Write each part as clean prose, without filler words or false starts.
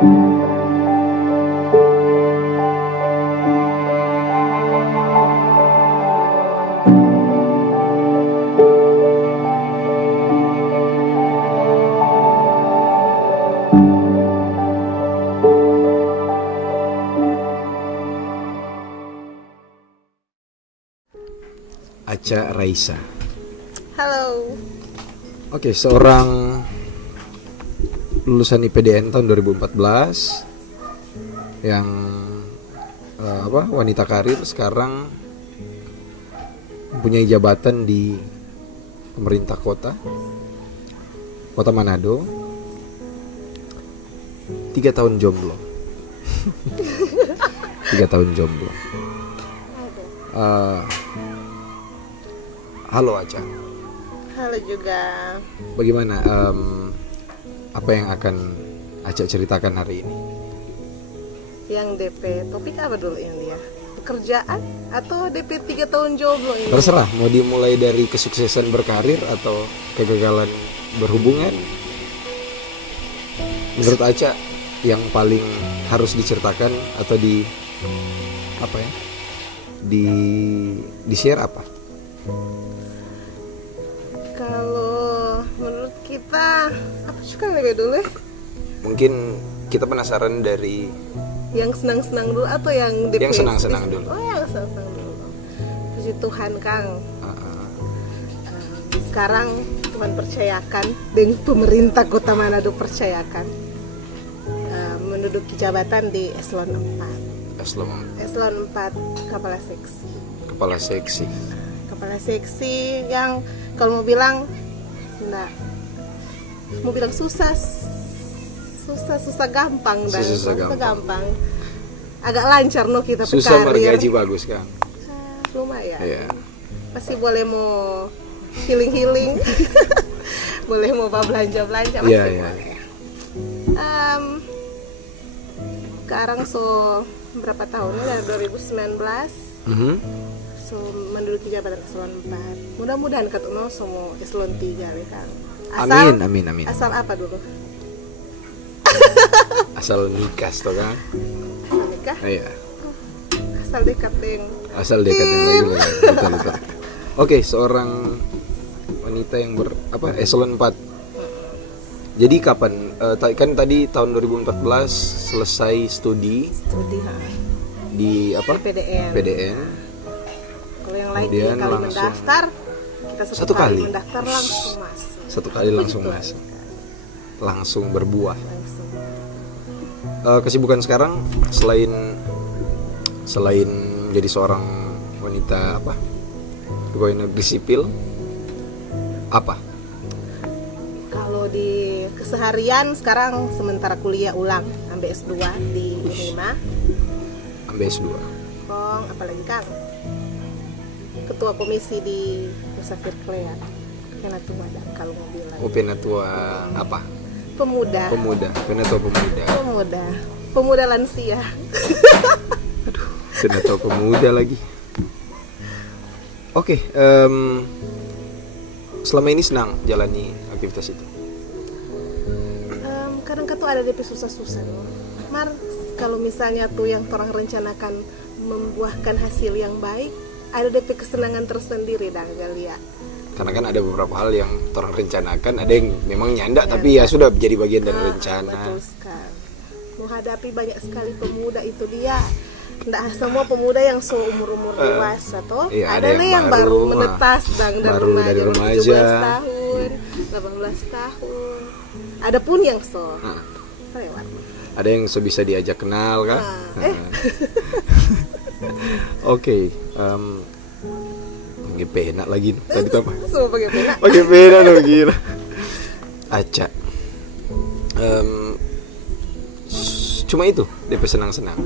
Acha Raisa. Halo. Oke, seorang lulusan IPDN tahun 2014 yang wanita karir, sekarang mempunyai jabatan di pemerintah kota Manado. 3 tahun jomblo. 3 tahun jomblo. Halo Acha. Halo juga. Bagaimana apa yang akan Acha ceritakan hari ini? Yang DP topik apa dulu yang dia? Pekerjaan atau DP 3 tahun jomblo ini? Terserah, mau dimulai dari kesuksesan berkarir atau kegagalan berhubungan. Menurut Acha yang paling harus diceritakan atau di share apa? Kalau menurut kita apa suka lebih dulu? Mungkin kita penasaran dari yang senang-senang dulu atau yang DP? Yang senang-senang dulu. Oh, yang senang-senang dulu. Puji Tuhan Kang. Sekarang Tuhan percayakan dengan pemerintah Kota Manado percayakan menduduki jabatan di eselon 4. Eselon 4 kepala seksi. Kepala seksi yang kalau mau bilang susah gampang dan susah gampang. Agak lancar kita susah berkarir. Bergaji bagus kan? Lumayan. Yeah. Pasti boleh mau healing. Boleh mau belanja pasti boleh. Sekarang berapa tahun dari 2019 menduduki jabatan eselon 4. Mudah-mudahan ketemu semua eselon 3 Kang. Amin. Asal apa dulu? Asal nikah toh kan? Asal nikah? Iya. Asal dekat deng. Asal dekat yang lagi. Betul. Oke, seorang wanita yang eselon 4. Jadi kapan? Kan tadi tahun 2014 selesai studi di PDN. Kalau yang lain kemudian kali mendaftar, kita satu kali mendaftar langsung masuk. Satu kali langsung masuk. Langsung berbuah. Kesibukan sekarang selain menjadi seorang wanita pegawai negeri sipil apa? Kalau di keseharian sekarang sementara kuliah ulang ambil S2 di Unima. Ambil S2. Apalagi Kang? Ketua komisi di Musafir Klea. Penatua kalau mau bilang. Penatua apa? Pemuda. Pemuda lansia. Aduh, Penatua pemuda lagi. Oke, selama ini senang jalani aktivitas itu? Kadang tuh ada DP susah-susah loh. Kalau misalnya tuh yang orang rencanakan membuahkan hasil yang baik, ada DP kesenangan tersendiri dah Galia. Karena kan ada beberapa hal yang orang rencanakan, ada yang memang nyanda tapi ya sudah jadi bagian dari rencana. Betul sekali. Menghadapi banyak sekali pemuda itu dia. Tidak semua pemuda yang seumur dewasa toh. Iya, ada yang baru menetas dari remaja 17 tahun, 18 tahun. Ada pun yang lewat. Ada yang bisa diajak kenal kan? Oke, pakai pena lagi tadi apa? Semua pakai pena. Pakai pena loh gila. Acha. Cuma itu DP senang-senang.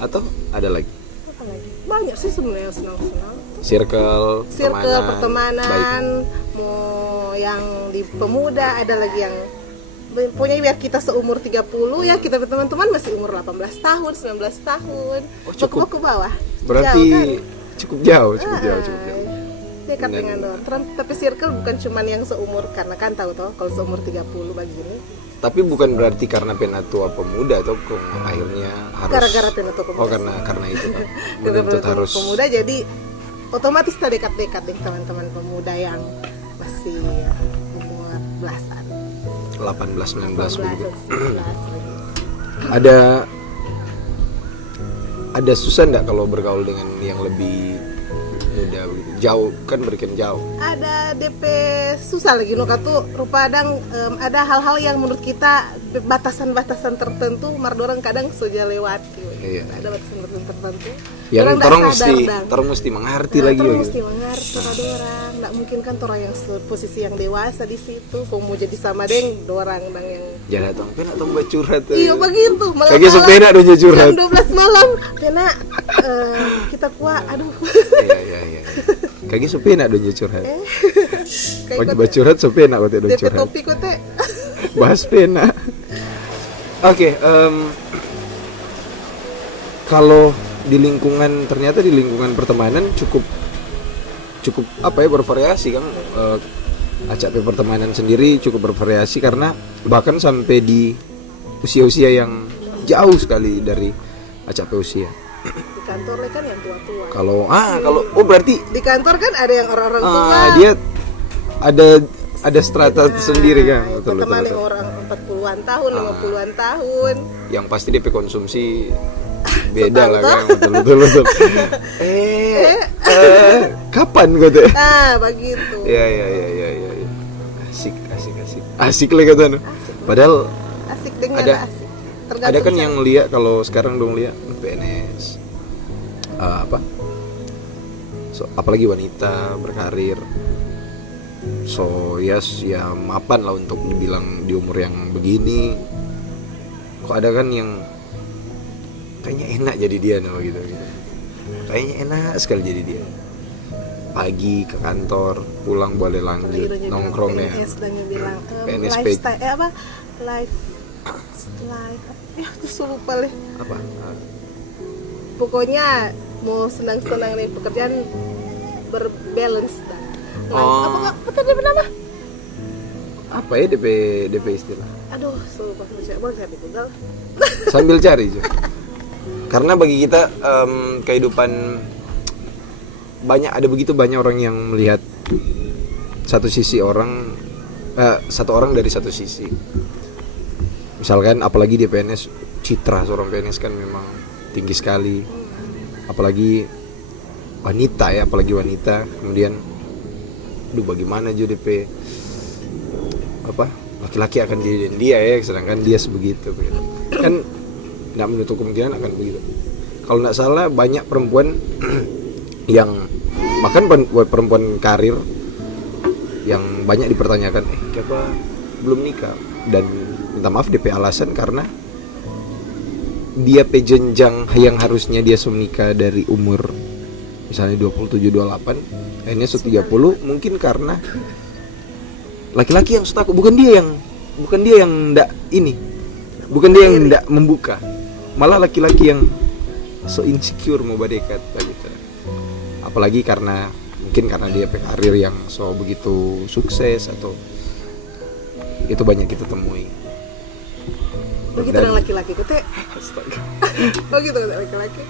Atau ada lagi? Apa lagi? Banyak sih sebenarnya senang-senang. Circle pertemanan, mau yang di pemuda, ada lagi yang punya biar kita seumur 30 ya, kita teman-teman masih umur 18 tahun, 19 tahun. Cukup ke bawah. Berarti jauh, kan? cukup jauh. dekat dengan orang. Tapi circle bukan cuman yang seumur, karena kan tahu toh kalau seumur 30 begini. Tapi bukan berarti karena pena tua pemuda atau kok akhirnya harus Gara-gara pena tua pemuda. Oh, karena itu kan. Gara-gara Menuntut pena harus pemuda, jadi otomatis kita dekat-dekat deh teman-teman pemuda yang masih umur belasan. 18 19 begitu. 19. Ada susah enggak kalau bergaul dengan yang lebih muda begitu? Jauh kan berikan jauh. Ada DP susah lagi no tuh rupa ada hal-hal yang menurut kita batasan-batasan tertentu mardorang kadang sudah lewati. Iya. Ada batasan tertentu. Yang Orang orang mesti mengerti Nah, lagi terus gitu. mesti mengerti pada orang. Nggak mungkin kan orang yang posisi yang dewasa di situ. Kau mau jadi sama deng, orang dang yang. Jangan datang pena atau mbak curhat. Iya begitu. Malah Kaki sepeda dong curhat. jam 12 malam. Pena kita kuat. Aduh. Iya. Kaki sepena dong curhat. Kayak Pagi mbak curhat sepena kau dong DP curhat. topik kau teh. Bahas pena. Oke, kalau di lingkungan ternyata di lingkungan pertemanan cukup apa ya, bervariasi kan. ACP pertemanan sendiri cukup bervariasi karena bahkan sampai di usia-usia yang jauh sekali dari ACP usia. Di kantor kan yang tua-tua. Kalau berarti Di kantor kan ada yang orang-orang tua. dia ada strata sendiri kan. Betul. Teman orang 40-an tahun, 50-an tahun. Yang pasti DP konsumsi beda lah kan. Betul. Kapan gue tuh? Begitu. Ya. Asik lah kata. Padahal Asik dengan ada- asik. ada kan yang lihat kalau sekarang dong lihat PNS apalagi wanita berkarir, so ya mapan lah untuk dibilang di umur yang begini. Kok ada kan yang kayaknya enak jadi dia gitu. Kayaknya enak sekali jadi dia. Pagi ke kantor, pulang boleh lanjut nongkrong ya. PNS dan bilang PNS lifestyle life terus lupa leh. Apa? Pokoknya mau senang-senang nih pekerjaan berbalance dan apa tadi nama? Apa ya DP istilah? Aduh, lupa boleh saya di Google. Sambil cari Jo. Karena bagi kita kehidupan ada begitu banyak orang yang melihat satu orang dari satu sisi. Misalkan apalagi di PNS, citra seorang PNS kan memang tinggi sekali. Apalagi wanita, kemudian bagaimana Jo DP laki-laki akan jadiin dia ya, sedangkan dia sebegitu begitu. Kan nggak menutup kemungkinan akan begitu. Kalau nggak salah banyak perempuan yang bahkan perempuan karir yang banyak dipertanyakan kenapa belum nikah, dan minta maaf DP alasan karena dia jenjang yang harusnya dia menikah dari umur misalnya 27-28 akhirnya 30, mungkin karena laki-laki yang takut, bukan dia yang ndak membuka, malah laki-laki yang so insecure mau berdekat gitu. Apalagi mungkin karena dia karir yang so begitu sukses, atau itu banyak kita temui. Begitu dengan laki-laki itu teh. Begitu laki-laki.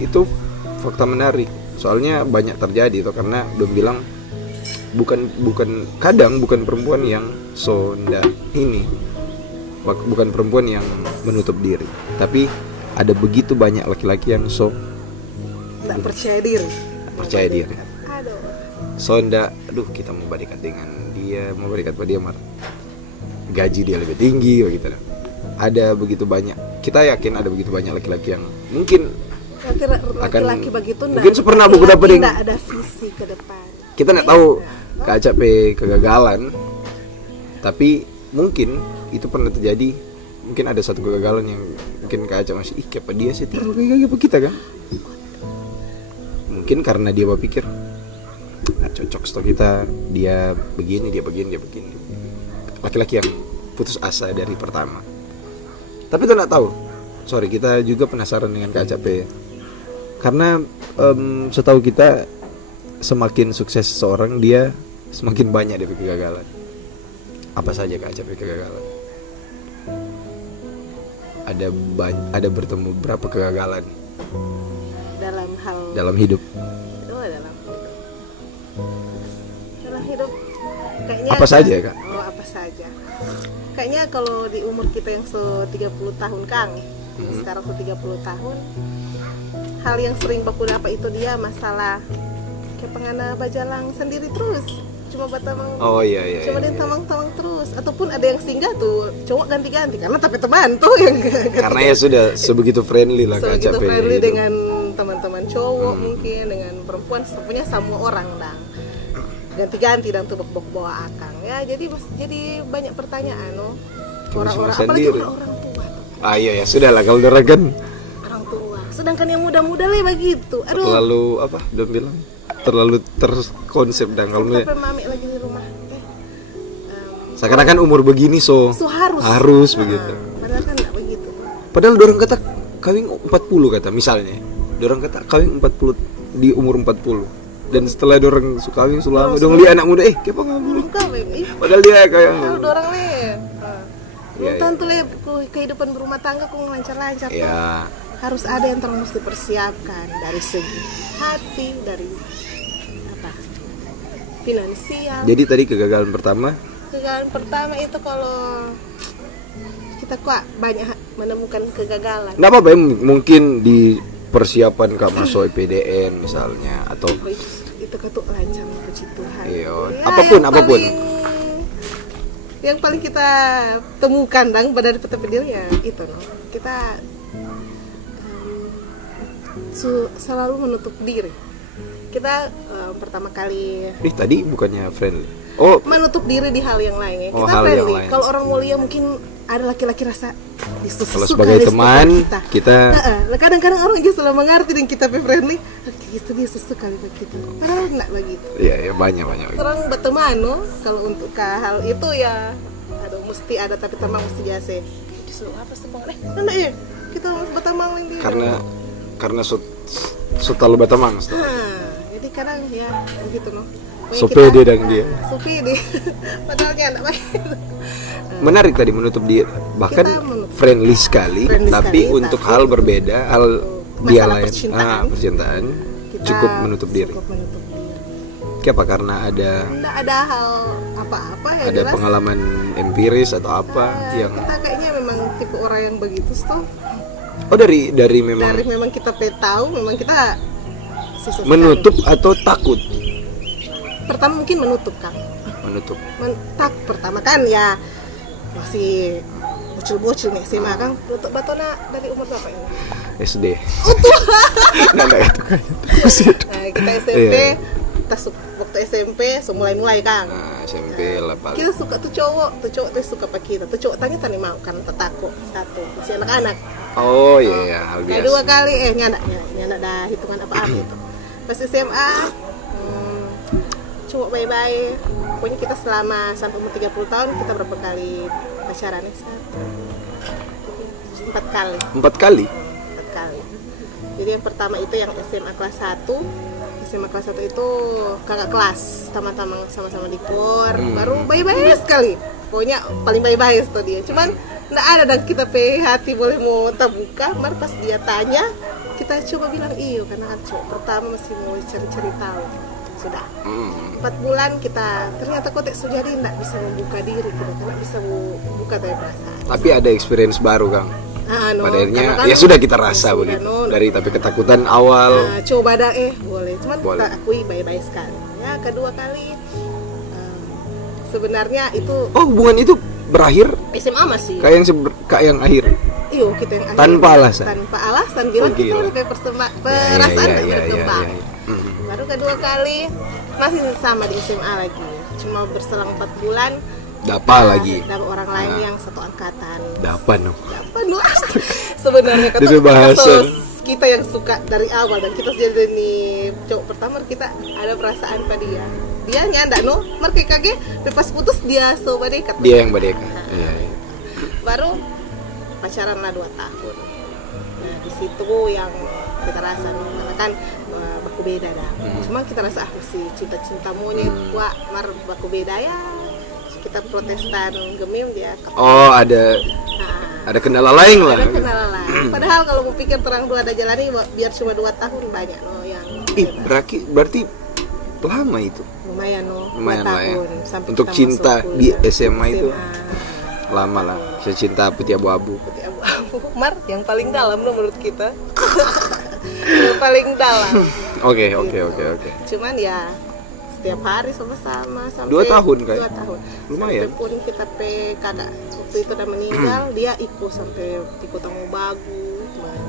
Itu fakta menarik. Soalnya banyak terjadi itu karena udah bilang bukan perempuan yang so ndak bukan perempuan yang menutup diri, tapi ada begitu banyak laki-laki yang so nggak percaya diri. Aduh. So ndak, kita mau berikat dengan dia, mau berikat pada dia, gaji dia lebih tinggi begitu. Ada begitu banyak, kita yakin ada begitu banyak laki-laki yang mungkin laki-laki begitu mungkin pernah beberapa tidak ada visi ke depan. Kita nggak tahu KACP kegagalan, tapi mungkin itu pernah terjadi. Mungkin ada satu kegagalan yang mungkin KACP masih apa dia sih tidak kayak kita kan. Mungkin karena dia berpikir nggak cocok stok kita, dia begini. Laki-laki yang putus asa dari pertama. Tapi kita nggak tahu. Kita juga penasaran dengan KACP. Karena setahu kita semakin sukses seseorang, dia semakin banyak DP kegagalan. Apa saja Kak Acap kegagalan? Ada bertemu berapa kegagalan dalam hal dalam hidup? dalam hidup kayaknya Apa saja Kak? Oh, apa saja. Kayaknya kalau di umur kita yang 30 tahun Kang, sekarang 30 tahun, hal yang sering baku dapat itu dia masalah kayak pengana bajalang sendiri terus, cuma batamang. Oh iya. Cuma dia tamang-tamang terus, ataupun ada yang singgah tuh cowok ganti-ganti karena tapi teman tuh yang Karena ya sudah sebegitu friendly lah Kak sebegitu Acap friendly hidup. dengan teman-teman cowok, mungkin dengan perempuan, semuanya semua orang dang ganti-ganti dan tuh bawa akang ya, jadi banyak pertanyaan loh. Orang-orang apalagi sendiri. orang tua tuh. Iya ya sudah lah kalau orang kan Orang tua, sedangkan yang muda-muda lah begitu. Aduh, terlalu apa? Udah bilang terlalu terkonsep dan kalau sampai mami lagi di rumah. seakan-akan umur begini so harus begitu. Padahal kan enggak begitu. Padahal dorang kata kawin 40 kata misalnya. Dorang kata kawin 40 di umur 40. Dan setelah dorang suka kawin selama dong lihat anak muda kenapa enggak belum? Kawin, Padahal dia kayak kalau dorang le. Belum Iya, tentu le kehidupan berumah tangga kok lancar-lancar tuh. ya Harus ada yang terus dipersiapkan dari segi hati, dari apa? Finansial. jadi tadi kegagalan pertama Kegagalan pertama itu kalau kita kok banyak menemukan kegagalan. enggak apa-apa ya, mungkin di persiapan Kak masuk IPDN misalnya atau Itu ketuk lancar puji Tuhan. Iya, Ya, apapun. Yang paling kita temukan dang pada diri ya itu no. Kita selalu menutup diri. Kita pertama kali tadi bukannya friendly. Oh, menutup diri di hal yang lain ya. Oh, Kita hal yang friendly. lain. Kalau orang mulia mungkin ada laki-laki rasa kalau sebagai teman kita kadang-kadang orang juga selalu mengerti dan kita friendly. Gitu dia suka kali begitu. Padahal enggak begitu. ya banyak. Orang berteman no, kalau untuk hal itu ya aduh mesti ada tapi teman mesti biasa. Disuruh apa sih bang? Enggak ya. Kita berteman lagi. Karena so terlalu batamang. Jadi kadang ya begitu no. So pede dan dia. So pede. Padahal dia enggak begitu. Menarik tadi menutup diri, bahkan Kita menutup. friendly sekali, tapi untuk hal berbeda, hal dia Masalah lain, percintaan, kita cukup menutup diri. cukup menutup diri. Kenapa? Karena ada Nggak ada hal apa-apa ya ada jelas. pengalaman empiris atau apa yang Kita kayaknya memang tipe orang yang begitu tuh. dari memang Dari memang kita tahu, memang kita susah menutup sekali. atau takut Pertama mungkin menutup Kang. menutup. Pertama kan ya masih bocil-bocil nih SMA Kang. Menutup batona dari umur berapa ini? SD. Nggak itu kan. Nah, kita SMP, Iya. kita waktu SMP mulai Kang. Nah, SMP lah paling. Kita suka tuh cowok tuh suka sama kita. Tuh cowok tanya mau karena takut satu masih anak-anak. Oh iya, hal biasa. Kedua kali nyandak dah hitungan apa-apa itu. Pas SMA cowok bye-bye. Pokoknya kita selama sampai umur 30 tahun kita berapa kali pacaran nih? 4 kali. 4 kali. 4 kali. Jadi yang pertama itu yang SMA kelas 1. SMA kelas 1 itu kakak kelas, sama-sama di KOR, baru bye-bye sekali. Pokoknya paling bye-bye itu dia. Cuman nggak ada dan kita hati boleh mau terbuka, mar pas dia tanya, kita coba bilang iyo karena kan cowok pertama masih mau cari-cari tahu. Sudah 4 bulan kita ternyata kotek Sujadi nggak bisa membuka diri, kita nggak bisa membuka dari perasaan. Tapi ada experience baru Kang. No, Pada akhirnya kan ya sudah kita rasa sudah, begitu. no. Dari tapi ketakutan awal. Coba dah boleh, cuman Boleh. kita akui bye-bye sekali. Ya kedua kali sebenarnya itu Oh, hubungan itu berakhir SMA masih. kayak yang akhir. Iyo kita yang akhir. Tanpa alasan? Tanpa alasan bilang kita gila. udah kayak perasaan Ya, berkembang. ya. Baru kedua kali masih sama di SMA lagi. Cuma berselang 4 bulan Dapa lagi. dapat orang lain yang satu angkatan. Dapan. Apa no? Sebenarnya kata Itu bahasa. kita yang suka dari awal dan kita jadi nih cowok pertama kita ada perasaan pada dia nyandak no mereka kage pas putus dia sobat dekat Dia yang badeka. Iya. baru pacaran lah 2 tahun Nah di situ yang kita rasa nih, karena kan baku beda dah. Cuma kita rasa masih cinta-cinta monyet wah mar baku beda ya. Kita Protestan Gemim dia Oh, ada kendala lain lah. ada kendala lain. Padahal kalau mau pikir terang dua ada jalani biar cuma 2 tahun banyak loh yang Berarti lama itu. lumayan loh. Lumayan 2 lah ya. tahun, sampai Untuk kita cinta masuk di kuliah. SMA itu lama lah. Secinta putih abu-abu. Putih abu-abu. Mar yang paling dalam loh menurut kita. Yang paling dalam. Oke. Cuman ya setiap hari sama-sama sampai 2 tahun kan? 2 tahun. Lumayan. Sampai pun kita kakak waktu itu udah meninggal, dia ikut sampai ikut Tanggung Bagu,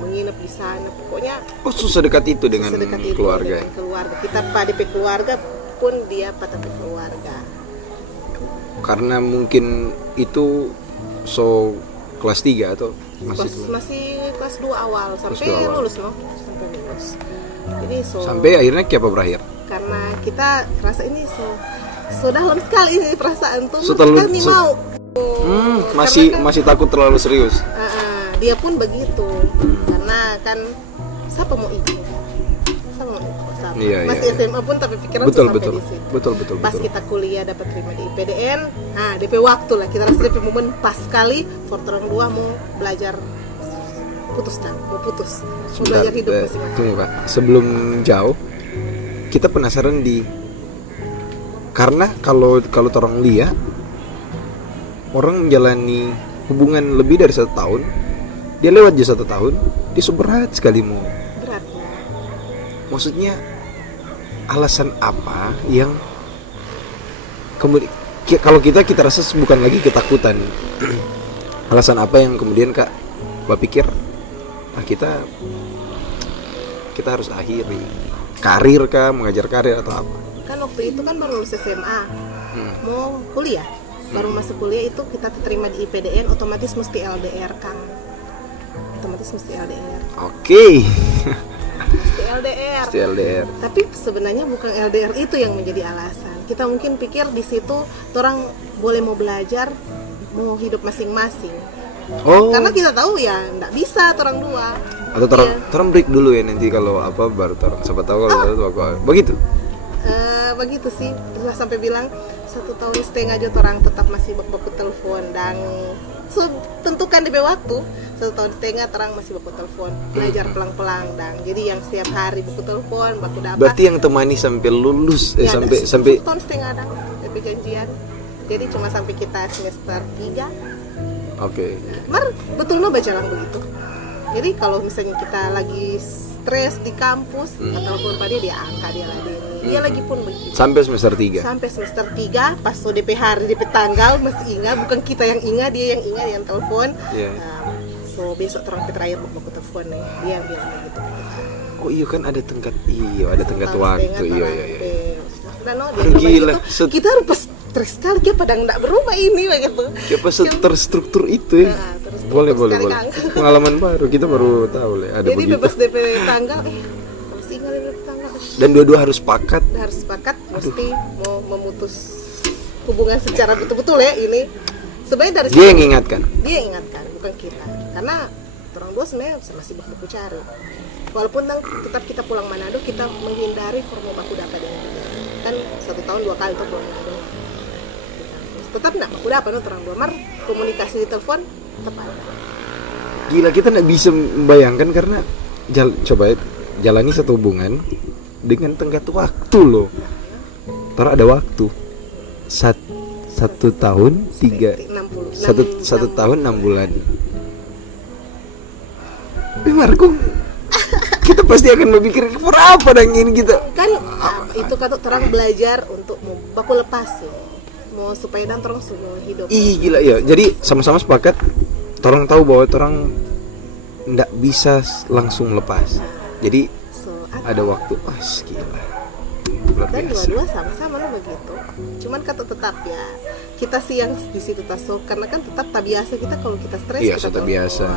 menginap di sana. Pokoknya Oh, sedekat itu dengan sedekat itu keluarga. dengan keluarga. Kita pada DP keluarga pun dia pada DP keluarga. Karena mungkin itu kelas 3 atau Masih kelas 2 awal sampai Kelas 2 awal. lulus loh, sampai lulus. Jadi sampai akhirnya kayak apa berakhir? karena kita rasa ini sudah dalam sekali ini perasaan tuh Terlalu- kita nih mau masih takut terlalu serius. dia pun begitu karena kan siapa mau ikut siapa Iya, masih iya. SMA pun tapi pikiran Betul tuh sampai betul. di situ. Betul. Pas kita kuliah dapat terima di IPDN, DP waktu lah kita rasa DP momen pas sekali for orang dua mau belajar mau putus Sebentar, belajar hidup masing-masing. tunggu Pak. Sebelum jauh, kita penasaran karena kalau orang lihat orang menjalani hubungan lebih dari 1 tahun, dia lewat aja 1 tahun, dia berat sekali mau. Berat. Maksudnya alasan apa yang kemudian kalau kita rasa bukan lagi ketakutan. Alasan apa yang kemudian Kak berpikir kita harus akhiri karir kah, mengajar karir atau apa? Kan waktu itu kan baru lulus SMA, mau kuliah, baru masuk kuliah itu kita diterima di IPDN, otomatis mesti LDR kan, otomatis mesti LDR. Oke. Mesti LDR. Mesti LDR. Tapi sebenarnya bukan LDR itu yang menjadi alasan. Kita mungkin pikir di situ orang boleh mau belajar, mau hidup masing-masing. Oh. Karena kita tahu ya nggak bisa orang dua. Atau orang break dulu ya nanti kalau apa baru orang siapa tahu kalau aku begitu. Begitu sih, terus sampai bilang 1,5 tahun aja orang tetap masih baku telepon dan tentukan di waktu 1,5 tahun orang masih baku telepon, belajar pelang-pelang dan jadi yang setiap hari baku telepon baku dapat. Berarti yang temani sampai lulus Ya, sampai 1,5 tahun ada DP janjian. Jadi cuma sampai kita semester 3. Oke. Mar betul no baca lang begitu. Jadi kalau misalnya kita lagi stres di kampus ataupun pada dia angkat dia lagi. Dia lagi pun begitu. Sampai semester 3. Sampai semester 3 pas so DP hari DP tanggal masih ingat, bukan kita yang ingat, dia yang ingat yang telepon. Iya. So besok terang terakhir mau telepon nih. Dia yang bilang begitu. Oh iya kan ada tenggat waktu. Iya. Udah no, dia Aduh, berubah gila. gitu. Kita harus pas stres sekali dia padang enggak berubah ini begitu. Kayak pas terstruktur itu ya. Terstruktur Boleh. sekali, Kang. Pengalaman baru kita baru tahu lah ada Jadi begitu. bebas DP tanggal masih ingat DP tanggal. Dan dua-dua harus sepakat. Harus sepakat mesti mau memutus hubungan secara betul-betul ya ini. Sebenarnya dari Dia yang ingatkan. Dia yang ingatkan, bukan kita. Karena orang dua sebenarnya masih baku cari. Walaupun tetap kita pulang Manado, kita menghindari formal baku dapat dengan dia. Kan 1 tahun 2 kali tuh pulang Manado. Tetap nak baku dapat orang dua mar komunikasi di telepon tetap ada. Gila, kita nggak bisa membayangkan karena coba jalani satu hubungan dengan tenggat waktu loh. Ntar ada waktu 1 tahun 1 tahun 6 bulan. Marco, kita pasti akan berpikir for apa dan ini kita. Kan itu kata orang belajar untuk mau baku lepas mau supaya dan terus semua hidup. Ih gila ya. Jadi sama-sama sepakat. Orang tahu bahwa orang nggak bisa langsung lepas. Jadi ada waktu. Gila. Luar Dan biasa. dua-dua sama-sama lo begitu. Cuman kata tetap ya kita sih yang di situ tasuk karena kan tetap tak biasa kita kalau kita stres Iya, kita tak biasa.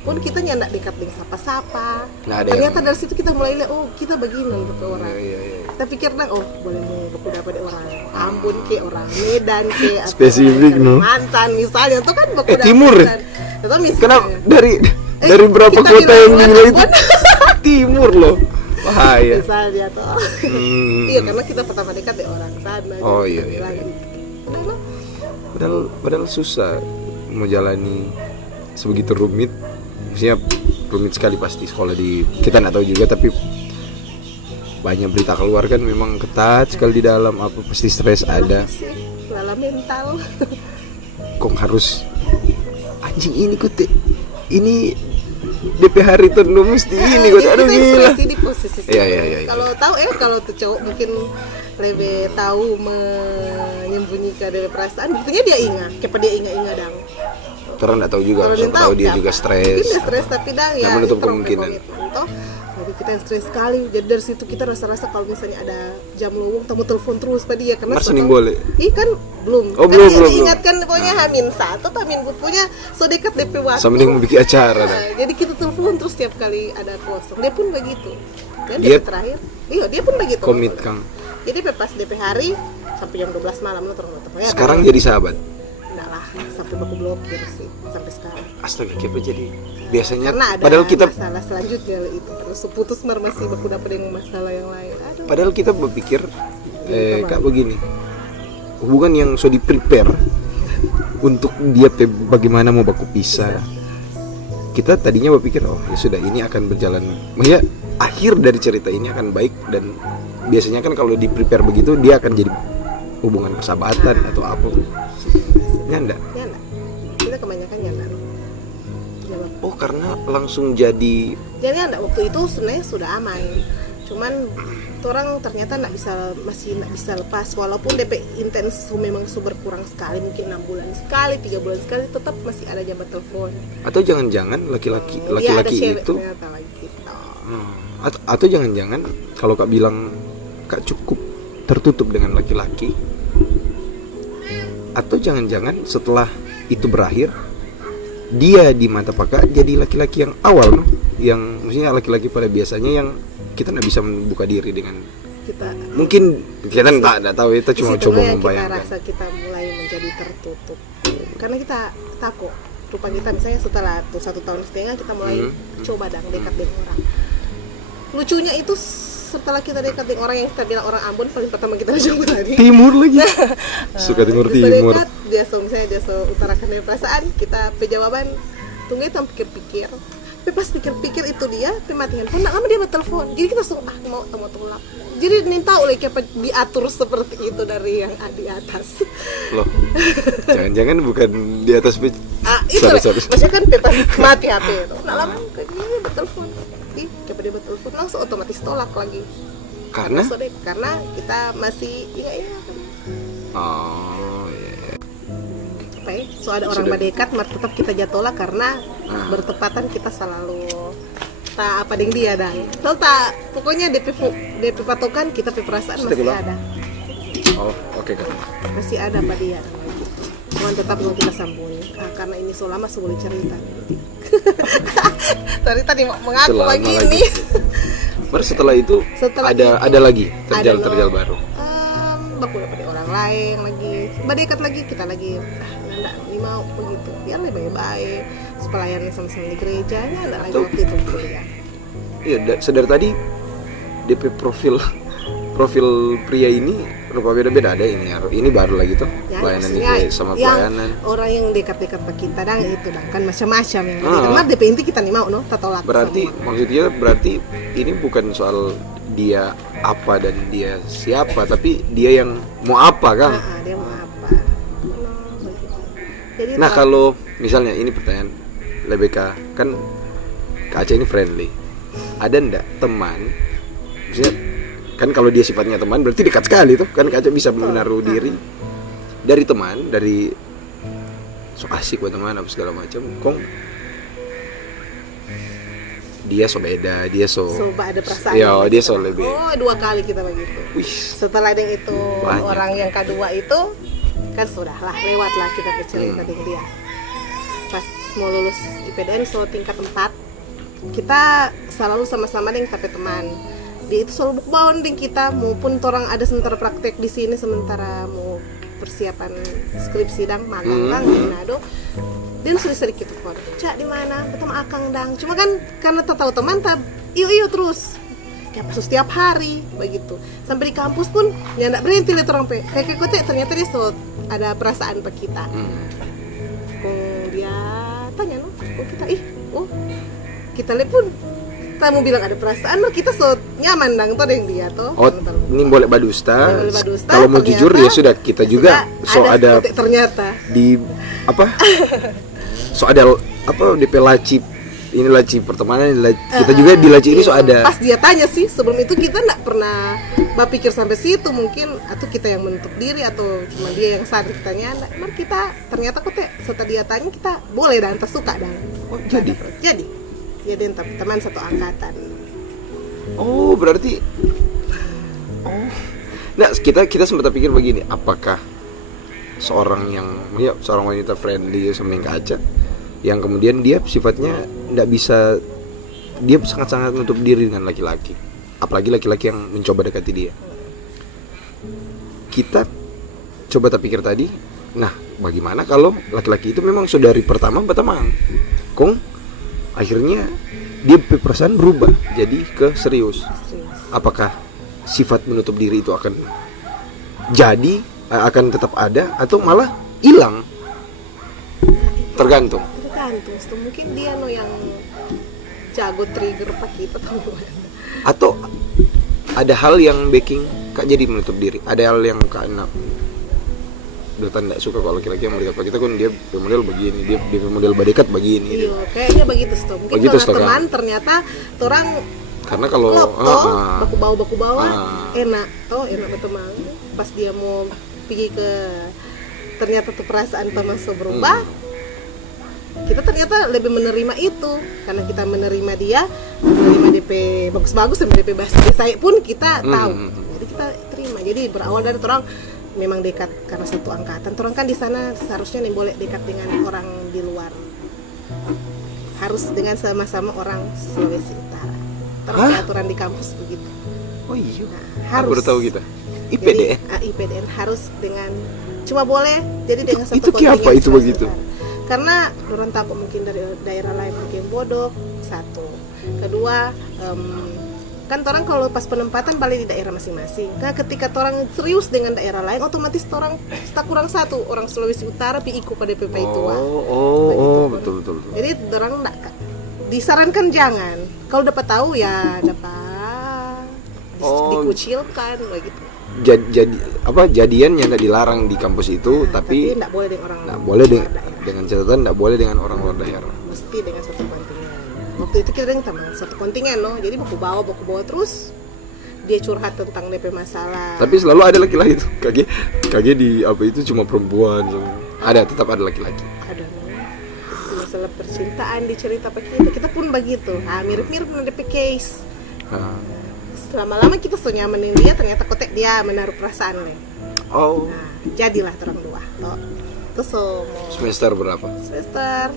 pun kita nyandak dekat dengan sapa-sapa. Nah, ada Ternyata yang- dari situ kita mulai lihat kita begini untuk orang. Iya. Kita pikir boleh mau baku dapat orang Ambon ke orang Medan ke atau Spesifik, orang no? Kalimantan misalnya itu kan baku dapat Timur. atau misalnya Kenapa Dari berapa kita kota yang bilang dinilai itu Ambon. timur loh. Bahaya. Misalnya toh. Iya, karena kita pertama dekat ya orang sana. Oh, gitu. iya, iya, Bilang iya. gitu. Kenapa? Padahal susah menjalani sebegitu rumit. Maksudnya rumit sekali pasti sekolah di, kita nggak tahu juga, tapi banyak berita keluar kan memang ketat sekali di dalam, apa pasti stres ada. Sih, lala mental. Kok harus anjing ini ini DP hari itu mesti ini kok, aduh gila. Kita di posisi Iya, iya, iya. Kalau tahu kalau tuh cowok mungkin lebih tahu menyembunyikan dari perasaan, buktinya dia ingat, kayak dia ingat dang. Karena nggak tahu juga, siapa tahu dia juga stres. Mungkin dia stres tapi dang ya. Nggak menutup itu kemungkinan. Toh, jadi kita yang stres sekali. Jadi dari situ kita rasa-rasa kalau misalnya ada jam lowong, tamu telepon terus pada dia karena Senin boleh. Ih kan belum. Oh, kan belum, dia belum. diingatkan pokoknya Hamin 1 atau Hamin punya so dekat DP waktu. Sama dengan bikin acara dah. Nah, jadi kita telepon terus setiap kali ada kosong. Dia pun begitu. Dan Dia DP terakhir, iya dia pun begitu. Komit Kang. Jadi pas DP hari sampai jam 12 malam lo terus telepon. Sekarang jadi sahabat. enggak lah, sampai baku blokir sih sampai sekarang. Astaga, kiapa jadi biasanya Karena ada padahal kita masalah selanjutnya itu terus putus masih baku dapat dengan masalah yang lain. Aduh. padahal kita berpikir Kak begini. Hubungan yang so di prepare untuk dia bagaimana mau baku pisah. Kita tadinya berpikir oh ya sudah ini akan berjalan. Maksudnya akhir dari cerita ini akan baik, dan biasanya kan kalau di prepare begitu dia akan jadi hubungan persahabatan atau apa. Ya enggak? Ya enggak. Kita kebanyakan ya enggak. Jawab. Oh, karena langsung jadi Jadi enggak, waktu itu sebenarnya sudah aman. Cuman orang ternyata masih nggak bisa lepas walaupun DP intens memang berkurang sekali, mungkin 6 bulan sekali, 3 bulan sekali, tetap masih ada jabat telepon. atau jangan-jangan laki-laki Iya, ada cewek itu ternyata lagi gitu. atau jangan-jangan kalau Kak bilang Kak cukup tertutup dengan laki-laki, atau jangan-jangan setelah itu berakhir dia di mata Kakak jadi laki-laki yang awal, yang maksudnya laki-laki pada biasanya yang kita nggak bisa membuka diri dengan Kita mungkin kita nggak tahu, itu cuma disitulah coba yang kita membayangkan. rasa kita mulai menjadi tertutup karena kita takut rupa kita misalnya setelah tuh 1 tahun setengah kita mulai coba dekat dengan orang. Lucunya itu setelah kita dekat dengan orang yang kita bilang orang Ambon, paling pertama kita coba tadi Timur lagi suka timur. dekat, dia utarakan dari perasaan, kita pejawaban tunggu itu pikir-pikir. Tapi pas pikir-pikir itu dia mati handphone, nggak lama dia bertelepon. Jadi kita langsung mau tolak. Jadi minta oleh siapa diatur seperti itu dari yang di atas. Loh, jangan-jangan bukan di atas Itu sorry. maksudnya kan pas mati HP itu. Nggak lama ke dia bertelepon. Ih, siapa dia bertelepon langsung otomatis tolak lagi. karena Karena kita masih iya kan. oh iya. Apa ya? So ada orang berdekat, tetap kita jatuhlah karena bertepatan kita selalu tak apa dengan dia dah. So tak pokoknya DP patokan kita perasaan masih ada. Oh, oke kan. Masih ada pada dia. Cuman tetap mau kita sambung karena ini so lama so boleh cerita. Tadi mengaku Selama lagi lagi. ini. Baru setelah itu ada lagi terjal baru. Baku dapat orang lain lagi, berdekat lagi kita lagi. Enggak ini mau begitu. Biar lebih baik. Pelayanan sama-sama di gerejanya enggak lagi waktu itu kuliah. Iya, sedar tadi DP profil pria ini rupa beda-beda, ada ini baru lagi tuh Ya, pelayanan maksudnya itu sama yang pelayanan. orang yang dekat-dekat ke kita dan itu kan macam-macam yang karena DP inti kita nih mau tak tolak. Berarti semua. maksudnya ini bukan soal dia apa dan dia siapa, tapi dia yang mau apa kan. Dia mau apa. Jadi Nah, kalau misalnya ini pertanyaan Lebeka, kan Kak Aca ini friendly. Ada ndak teman, misalnya kan kalau dia sifatnya teman berarti dekat sekali tuh kan, Kak Aca bisa menaruh diri dari teman, dari so asik buat teman apa segala macam, kong dia so beda, dia so ada perasaan. ya dia so lebih. Oh, 2 kali kita begitu. Wih, Setelah yang itu banyak. orang yang kedua itu kan sudahlah lewatlah kita bercerita dengan dia. Pas mau lulus IPDN so tingkat 4 kita selalu sama-sama dengan tapi teman. Dia itu selalu bonding kita, maupun orang ada sementara praktek di sini, sementara mau persiapan skripsi dang magang dang di Manado. Dan sedikit kok, cak di mana? Pertama akang dang. Cuma kan karena tak tahu teman, iyo terus. Kayak pas setiap hari begitu. Sampai di kampus pun ya nggak berhenti lihat orang kayak kote ternyata dia ada perasaan ke kita. Kok dia tanya no, kok kita kita lihat pun kita mau bilang ada perasaan no, kita nyaman dang tuh yang dia tuh. Oh, ini boleh badusta. Boleh badusta, Kalau mau jujur ya sudah kita juga ada ternyata di apa? Ada apa DP laci, ini laci pertemanan, kita juga di laci ini ada. Pas dia tanya sih, sebelum itu kita nggak pernah berpikir sampai situ, mungkin atau kita yang menutup diri atau cuma dia yang sadar kitanya. Nah, kita ternyata kok setelah dia tanya kita boleh dan tersuka dan jadi teman satu angkatan. Oh berarti nah kita sempat pikir begini, apakah seorang wanita friendly sama yang kaca yang kemudian dia sifatnya tidak bisa, dia sangat-sangat menutup diri dengan laki-laki, apalagi laki-laki yang mencoba dekati dia. Kita coba tak pikir tadi, nah bagaimana kalau laki-laki itu memang saudari pertama berteman, kong akhirnya dia perasaan berubah jadi ke serius. Apakah sifat menutup diri itu akan tetap ada atau malah hilang? Tergantung. Mungkin dia yang jago trigger pak kita atau ada hal yang baking kak jadi menutup diri, ada hal yang kak enak udah tanda suka kalau laki-laki yang mendekat kita kan dia model begini, dia model badekat begini. Iya, kayaknya begitu mungkin begitu, kalau teman ternyata orang karena kalau baku bawa enak berteman. Pas dia mau pergi ke ternyata tuh perasaan teman berubah, kita ternyata lebih menerima itu karena kita menerima dia, menerima DP bagus-bagus sama DP saya pun kita tahu. Jadi kita terima. Jadi berawal dari orang memang dekat karena satu angkatan. Orang kan di sana seharusnya nih boleh dekat dengan orang di luar. Harus dengan sama-sama orang Sulawesi Utara. Terus aturan di kampus begitu. Oh iya. Nah, harus. Baru tahu kita. IPDN. Jadi, IPDN harus dengan cuma boleh jadi dengan satu itu kontingen. Itu apa itu begitu? Karena orang takut mungkin dari daerah lain mungkin bodoh, satu. Kedua, kan orang kalau pas penempatan balik di daerah masing-masing. Nah, ketika orang serius dengan daerah lain, otomatis orang tak kurang satu orang Sulawesi Utara ikut pada DPP itu. Betul. Jadi orang enggak disarankan jangan. Kalau dapat tahu ya dapat dikucilkan begitu. Jadian yang tidak dilarang di kampus itu, tapi tidak boleh dengan orang tidak boleh dengan catatan tidak boleh dengan orang luar daerah, mesti dengan satu kontingen. Waktu itu kita dengan teman satu kontingen loh, jadi baku bawa terus dia curhat tentang DP masalah. Tapi selalu ada laki-laki itu, kage di apa itu cuma perempuan, tetap ada laki-laki. Ada masalah percintaan dicerita kita pun begitu. Mirip-mirip dengan DP case. Lama-lama kita so nyamanin dia, ternyata kotek dia menaruh perasaan nih. Nah, jadilah terang dua. Terus mau semester berapa? Semester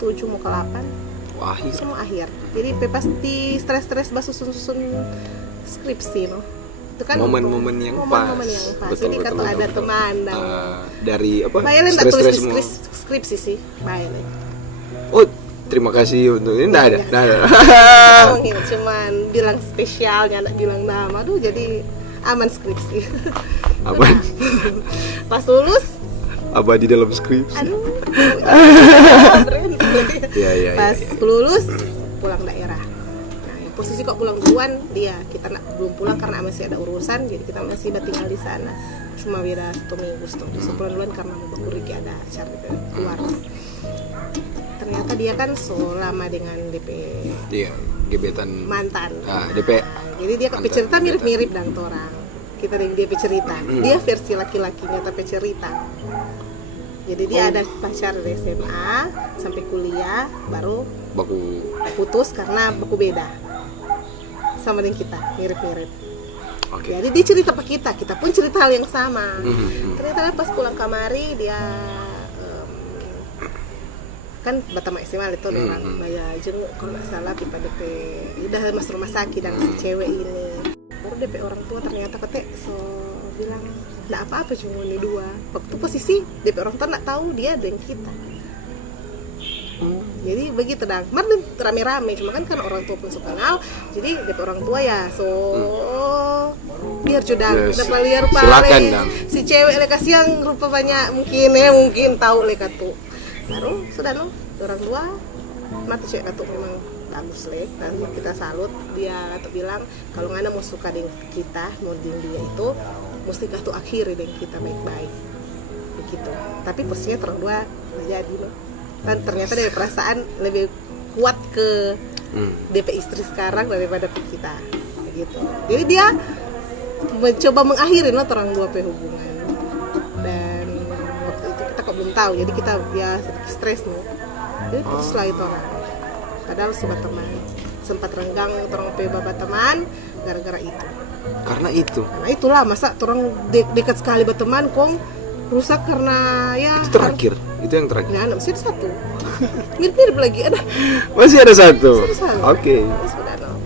7 mau ke 8. Wah, semua akhir. Jadi bebas di stres-stres susun skripsi no. Itu kan momen-momen yang pas. Betul, jadi kata ada teman dari apa? Bayarin tak tulis di skripsi sih. Bayarin. Oh, terima kasih untuk ini. Nggak ada. Cuman bilang spesialnya, anak bilang nama. Aduh, jadi aman skripsi. Aman. Pas lulus abadi dalam skripsi. Aduh. Ya. Pas lulus pulang daerah. Nah, yang posisi kok pulang duluan dia. Kita belum pulang karena masih ada urusan, jadi kita masih tinggal di sana. Cuma beda 1 minggu sebulan duluan karena mau berkuriki ada acara keluar. Ternyata dia kan lama dengan DP. Iya, gebetan mantan. DP. Jadi dia ke cerita mirip-mirip dan orang. Kita dengan dia cerita. Dia versi laki-lakinya tapi cerita. Jadi dia ada pacar dari SMA sampai kuliah baru putus karena baku beda. Sama dengan kita, mirip-mirip. Jadi dia cerita ke kita pun cerita hal yang sama. Ternyata pas pulang kamari dia kan Batama SMA itu orang bayar jenguk kalau nggak salah pipa DP udah masuk rumah sakit dan si cewek ini baru DP orang tua ternyata ketek bilang nggak apa-apa cuma ini dua. Waktu posisi DP orang tua nggak tahu dia dan kita. Jadi begitu dah. Kemarin rame-rame, cuma kan orang tua pun suka kenal. Jadi DP orang tua ya biar cudang Yes. kita liar Silakan, Dang. si cewek lekas yang rupa banyak mungkin tahu leka tuh. Baru sudah no orang tua mati cewek tuh memang bagus lek, dan kita salut dia tuh bilang kalau ngana mau suka dengan kita mau dengan dia itu mesti tuh akhiri dengan kita baik-baik begitu. Tapi posisinya orang dua nggak jadi loh. Dan ternyata dari perasaan lebih kuat ke DP istri sekarang daripada ke kita gitu. Jadi dia mencoba mengakhiri no orang dua hubungan, dan waktu itu kita kok belum tahu, jadi kita ya sedikit stres nih. Jadi putuslah itu orang. Padahal sobat teman sempat renggang orang babat teman gara-gara itu. Karena itu. Karena itulah masa orang dekat sekali berteman kong rusak karena ya. Itu terakhir. Itu yang terakhir. Nah, masih ada satu. Mirip-mirip lagi ada. Masih ada satu. Sudah. Oke. Sudah no.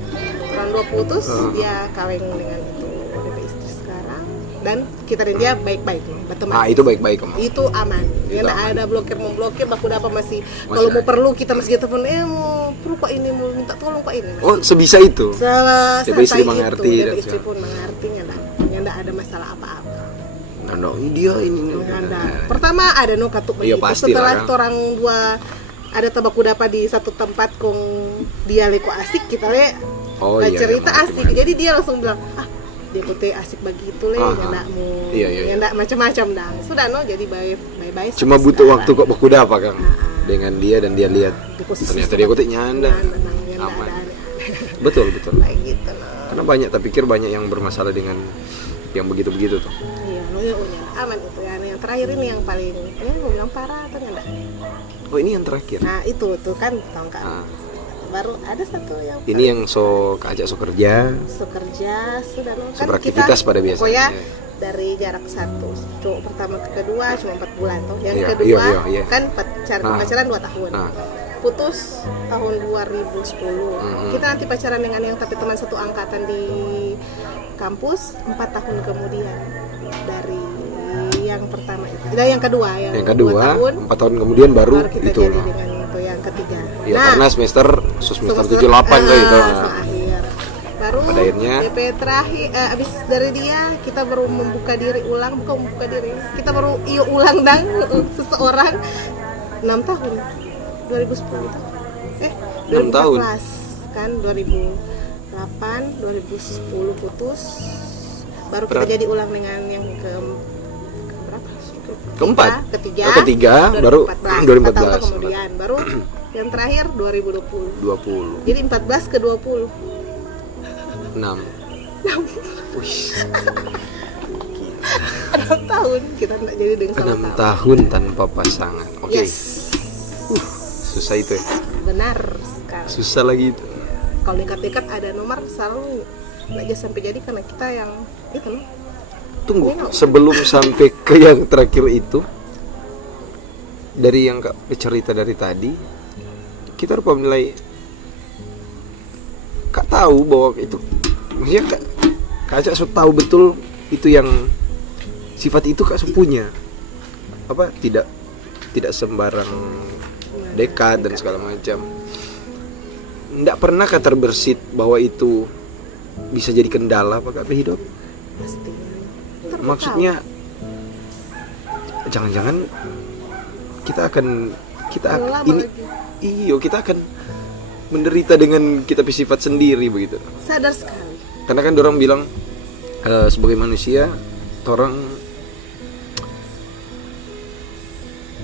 Orang dua putus, dia kawin dengan itu DP istri sekarang, dan kita dan dia baik-baik loh, berteman. Ah, itu baik-baik kamu. Itu aman. Ya Itu nggak aman. ada blokir baku apa masih. Kalau mau perlu kita masih telepon, mau perlu kok ini, mau minta tolong kok ini. Oh, sebisa itu. DP istri Santai mengerti itu, dan DP istri segala. pun mengerti nggak ada masalah apa-apa. Nah, ini dia ini. Pertama ada no katuk Iya, begitu. pasti Setelah lah, kan. orang dua ada tabaku dapat di satu tempat kong dia leko asik kita le cerita iya, asik. Jadi dia langsung bilang dia kote asik begitu le nggak mau nggak macam-macam dah. Sudah no jadi baik Cuma sampai butuh sekarang. waktu kok baku apa Kang. Dengan dia dan dia lihat Di posisi ternyata dia kote nyanda. Aman. Betul. Kayak gitu no. Karena banyak tak pikir banyak yang bermasalah dengan yang begitu-begitu tuh. Iya, no ya aman itu ya. Yang terakhir ini yang paling mau bilang parah atau enggak? Oh, ini yang terakhir. Nah, itu tuh kan tahu kan. Ah. Baru ada satu yang Ini yang ajak kerja, kerja sudah no. Kan beraktivitas kita, pada biasanya. pokoknya dari jarak satu cowok pertama ke kedua cuma 4 bulan toh. Yang Iya, kedua iya. kan pacaran 2 tahun. Nah. Putus tahun 2010. Kita nanti pacaran dengan yang tapi teman satu angkatan di kampus 4 tahun kemudian dari yang pertama itu. Dan yang kedua 2 tahun, 4 tahun kemudian baru kita itu. jadi dengan itu yang ketiga. Ya karena semester 78 tuh itu. Akhir. Baru Pada akhirnya DP terakhir abis dari dia kita baru membuka diri ulang, bukan membuka diri. Kita baru ulang dang seseorang 6 tahun. 2010 itu. 6 tahun. Kan 2008, 2010 putus. Baru kita jadi ulang dengan yang berapa sih? Ketiga baru 2014 kemudian baru yang terakhir 2020. 20. Jadi 14 ke 20. 6. Wih, 6 tahun kita nggak jadi dengan 6 sama-sama. tahun tanpa pasangan. Oke. Yes. Susah itu ya. Benar sekali. Susah lagi itu. Kalau dekat-dekat ada nomor selalu nggak jadi sampai jadi karena kita yang itu loh. Tunggu, sebelum sampai ke yang terakhir itu, dari yang Kak cerita dari tadi, kita rupa menilai Kak tahu bahwa itu, maksudnya Kak Acak so tahu betul itu yang sifat itu Kak so punya, apa tidak sembarang dekat dan segala macam. Nggak pernah Kak terbersit bahwa itu bisa jadi kendala apa Kak hidup? Pasti. Maksudnya jangan-jangan kita akan kita akan menderita dengan kita sifat sendiri begitu. Sadar sekali. Karena kan orang bilang sebagai manusia orang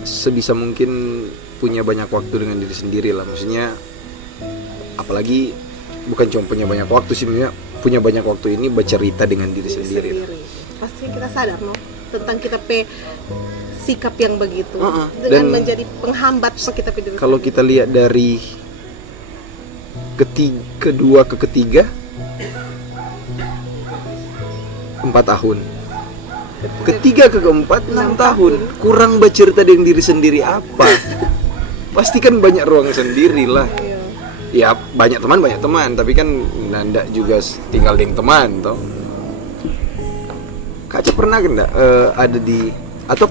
sebisa mungkin punya banyak waktu dengan diri sendiri lah. Maksudnya apalagi bukan cuma punya banyak waktu sih, punya banyak waktu ini bercerita dengan diri sendiri. Pasti kita sadar no tentang kita sikap yang begitu dengan dan menjadi penghambat kita diri. Kalau kita lihat dari kedua ke ketiga 4 tahun, ketiga ke keempat 6 tahun, kurang bercerita dengan diri sendiri apa? Pasti kan banyak ruang sendiri lah. Ya banyak teman, tapi kan nanda juga tinggal dengan teman toh. Kak Aca pernah kan ada di atau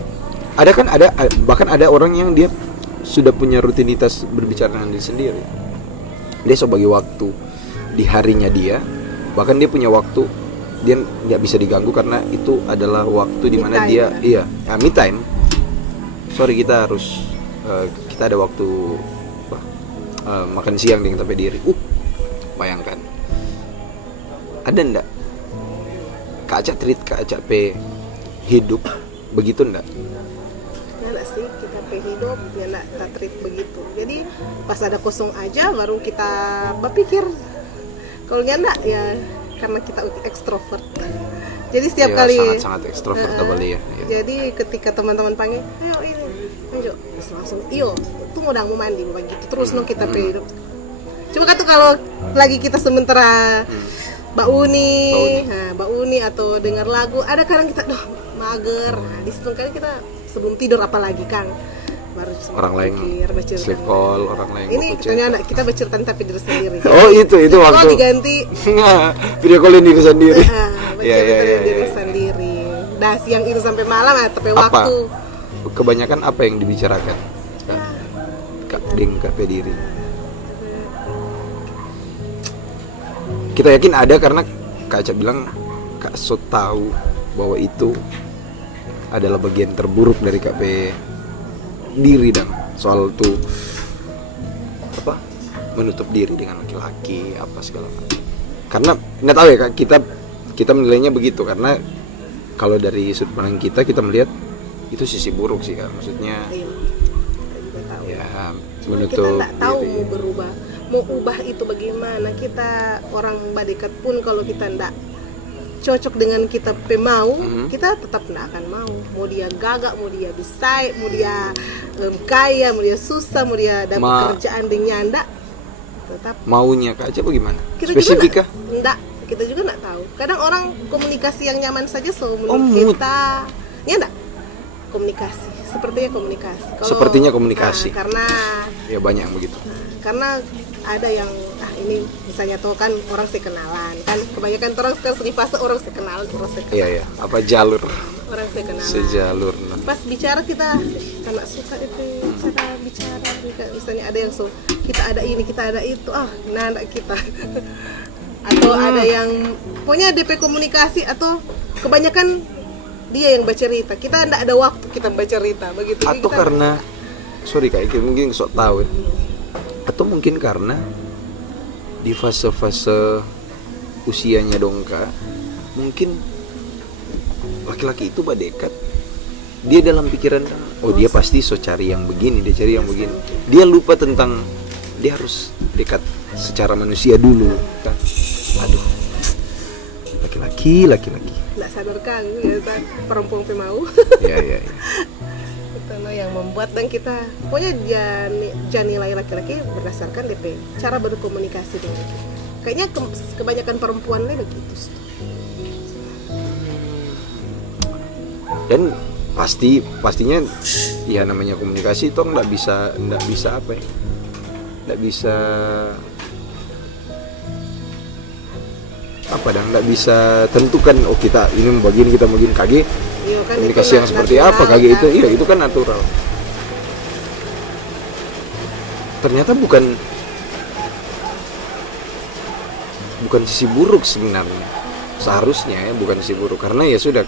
ada kan ada bahkan ada orang yang dia sudah punya rutinitas berbicara dengan diri sendiri. Dia sebagai waktu di harinya dia, bahkan dia punya waktu dia nggak bisa diganggu karena itu adalah waktu di mana dia me time. Sorry, kita harus kita ada waktu makan siang dengan tapi diri. Bayangkan. Ada ndak Kak Aca treat Kak Aca pe hidup begitu ndak? Ya nggak sih, kita pe hidup ya nggak kita treat begitu. Jadi pas ada kosong aja baru kita berpikir. Kalau nggak ya karena kita ekstrovert. Jadi setiap kali sangat ekstrovert ya. Jadi ketika teman-teman panggil, ayo ini, ayo langsung, iyo, tunggu udah mau mandi begitu terus no kita pe hidup. Cuma kan tuh kalau lagi kita sementara Bauni atau dengar lagu, ada kadang kita mager. Nah, di situ kan kita sebelum tidur apalagi Kang baru orang lain sleep call, orang lain ini kita bercerita tapi diri sendiri. Oh itu waktu diganti video callin diri sendiri. Diri sendiri. Dah siang itu sampai malam tapi waktu. Kebanyakan apa yang dibicarakan? Kak Ding Kak Pediri. Kita yakin ada karena Kak Aca bilang Kak So tahu bahwa itu adalah bagian terburuk dari Kak Pediri dan soal tuh menutup diri dengan laki-laki apa segala macam. Karena nggak tahu ya Kak, kita menilainya begitu karena kalau dari sudut pandang kita melihat itu sisi buruk sih Kak, maksudnya ya menutup kita nggak tahu diri. mau ubah itu bagaimana. Kita orang badekat pun kalau kita nggak cocok dengan kita mau, kita tetap nggak akan mau dia gagak, mau dia bisa, mau dia kaya, mau dia susah, mau dia dapat kerjaan dengan ndak, tetap maunya Kak Aca bagaimana? Kita Spesifika? Kita juga nggak tahu. Kadang orang komunikasi yang nyaman saja menurut kita, ya nggak komunikasi. Sepertinya komunikasi. Karena ya banyak yang begitu. Karena ada yang ini misalnya tuh kan orang sekenalan kan, kebanyakan orang sekarang sering fase orang sekenalan. Iya apa jalur orang sekenalan sejalur. Pas bicara kita nggak suka itu cara bicara. Misalnya ada yang kita ada ini kita ada itu nanda kita atau ada yang pokoknya DP komunikasi atau kebanyakan dia yang bercerita, kita nggak ada waktu kita bercerita begitu. Atau kita karena sorry Kak, mungkin sok tahu ya. Atau mungkin karena di fase-fase usianya Dongka, mungkin laki-laki itu dekat, dia dalam pikiran dia pasti cari yang begini, dia cari yang begini, dia lupa tentang dia harus dekat secara manusia dulu kan. Aduh, laki-laki nggak sadarkan ya perempuan mau. Iya. Itu yang membuat dan kita pokoknya jangan nilai laki-laki berdasarkan DP cara berkomunikasi dengan kita. Kayaknya kebanyakan perempuan begitu. Dan pastinya ya namanya komunikasi itu nggak bisa apa ya, nggak bisa nggak bisa tentukan kita ini mau begini kita mau begini KG kan komunikasi yang seperti apa KG itu itu kan natural. Ternyata bukan sisi buruk sebenarnya, seharusnya ya bukan sisi buruk karena ya sudah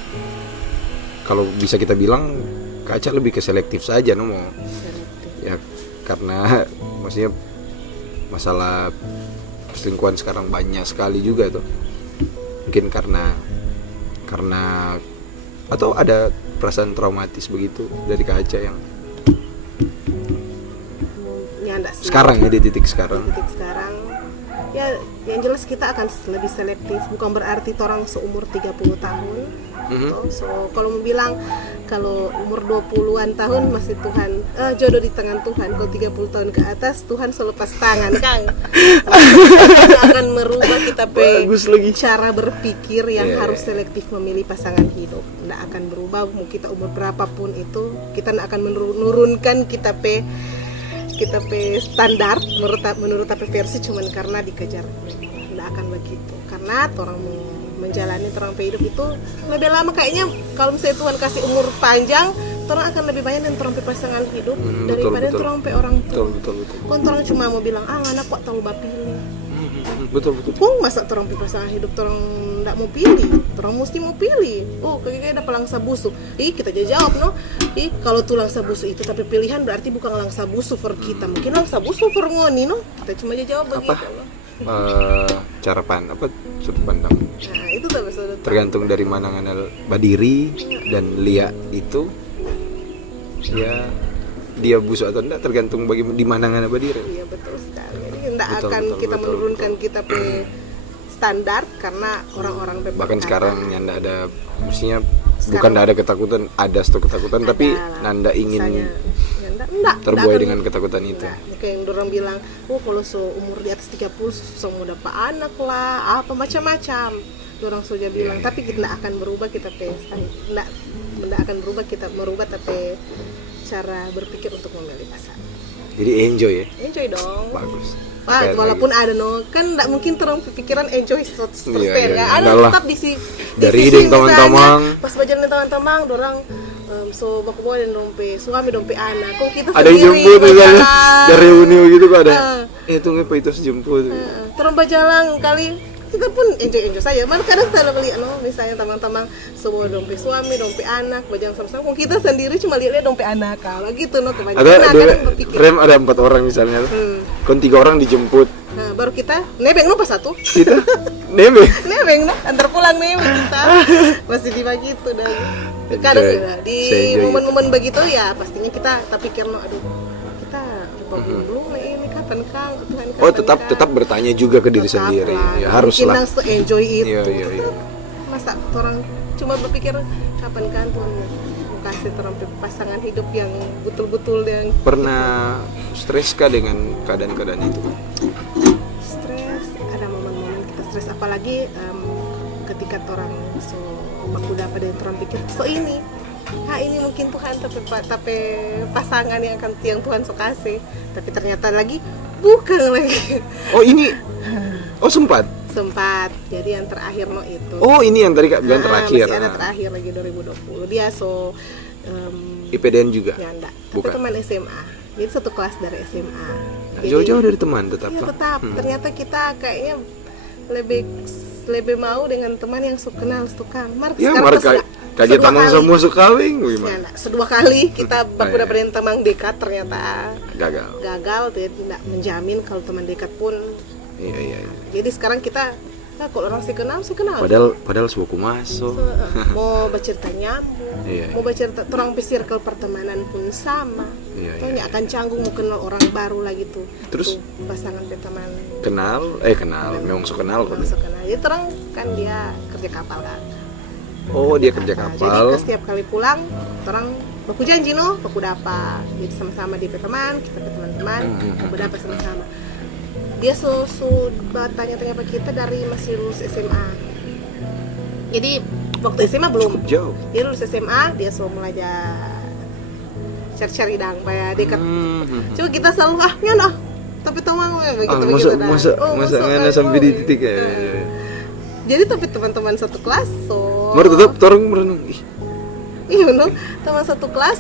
kalau bisa kita bilang Kak Aca lebih ke selektif saja ya karena maksudnya masalah perselingkuhan sekarang banyak sekali juga tuh. Mungkin karena atau ada perasaan traumatis begitu dari Kak Aca yang sekarang ya di titik sekarang ya yang jelas kita akan lebih selektif, bukan berarti orang seumur 30 tahun. So kalau mau bilang kalau umur 20-an tahun masih Tuhan jodoh di tangan Tuhan, kalau 30 tahun ke atas Tuhan selepas tangan Kang. Akan merubah kita cara berpikir yang harus selektif memilih pasangan hidup. Nggak akan berubah mau kita umur berapapun itu, kita nggak akan menurunkan kita standar menurut versi cuman karena dikejar. Nggak akan begitu karena orang menjalani orang hidup itu lebih lama kayaknya. Kalau misalnya Tuhan kasih umur panjang, orang akan lebih banyak dan orang pasangan hidup daripada orang orang tua. Betul. Kon orang cuma mau bilang anak kok tahu bapilih. Betul. Kok masa orang pasangan hidup orang nggak mau pilih, orang mesti mau pilih. Oh kayak ada langsa busuk. Kita jawab no. Kalau tuh langsa busuk itu tapi pilihan berarti bukan langsa busuk for kita, mungkin langsa busuk for ngoni no. Kita cuma jawab begitu no. Cara sudut pandang. Nah itu tuh sudut Tergantung dari mana ngandal Badiri dan Lia itu, ya dia busuk atau enggak tergantung di mana ngandal Badiri. Iya betul sekali. Jadi enggak akan kita menurunkan kita pe standar karena orang-orang bahkan sekarang nyanda ada, mestinya bukan ada ketakutan, ada stok ketakutan, tapi nanda ingin terbuai dengan ketakutan itu. Kayak yang orang bilang, kalau umur di atas 30 mau dapat anak lah, apa macam-macam. Orang sudah bilang, tapi kita tidak akan berubah kita tidak akan berubah kita merubah tapi cara berpikir untuk memilih pasangan. Jadi enjoy ya. Enjoy dong. Bagus. Wah, walaupun ada kan enggak mungkin terang pikiran enjoy 100%. Iya, ada tetap di dari ide teman-teman. Pas berjalan teman-teman, dorang so baku bawa dan dompe suami dompe anak. Kok kita ada yang jemput misalnya dari reuni gitu kok ada. Itu ngapa itu jemput. Terus berjalan kali kita pun enjoy saja. Malah kadang kita lihat misalnya teman-teman semua dompe suami, dompe anak, berjalan sama-sama. Kok kita sendiri cuma lihat dompe anak kalau gitu kebanyakan kadang berpikir. Rem ada 4 orang misalnya. Kon 3 orang dijemput. Nah, baru kita nebeng pas 1. Kita nebeng antar pulang nebeng kita. Masih dibagi itu dah. Kadang di momen-momen begitu ya pastinya kita pikir aduh kita lupa belum ini kapan Kang Tuhan kapan tetap bertanya juga ke diri sendiri ya haruslah kita enjoy itu iya. Masa orang cuma berpikir kapan kan Tuhan kasih orang pasangan hidup yang betul-betul yang pernah stres kah dengan keadaan-keadaan itu? Stres, ada momen-momen kita stres apalagi ketika orang aku dapat dari orang pikir ini mungkin Tuhan tapi pasangan yang Tuhan so kasih, tapi ternyata lagi bukan lagi. sempat jadi yang terakhir itu ini yang tadi Kak bilang terakhir masih ada terakhir lagi 2020 dia IPDN juga ya enggak tapi teman SMA, jadi satu kelas dari SMA. Jauh-jauh dari teman tetap ya, tetap ternyata kita kayaknya lebih mau dengan teman yang kenal tukang kaget tamang semua sukawing gimana? Sedua kali kita baku dapat teman dekat ternyata gagal jadi tidak menjamin kalau teman dekat pun iya. Jadi sekarang kita kalau orang sih kenal padahal suku masuk mau bercerita nyambung mau bercerita orang circle pertemanan pun sama iya. Akan canggung mau kenal orang baru lagi tuh terus pasangan teman kenal memang so kenal jadi terang kan dia kerja kapal kan dia kerja kapal jadi setiap kali pulang orang baku janji baku dapat jadi sama-sama di teman kita ke teman-teman baku dapat sama-sama. Dia tanya-tanya ke kita dari masih lulus SMA. Jadi waktu SMA belum. Jauh. Dia lulus SMA, dia mulai cari-cari dang kayak dekat. Coba kita selalu nyana. Tapi tamang begitu masa ngana sampai di titik ya. Jadi tapi teman-teman satu kelas tetap orang merenung. Iya teman satu kelas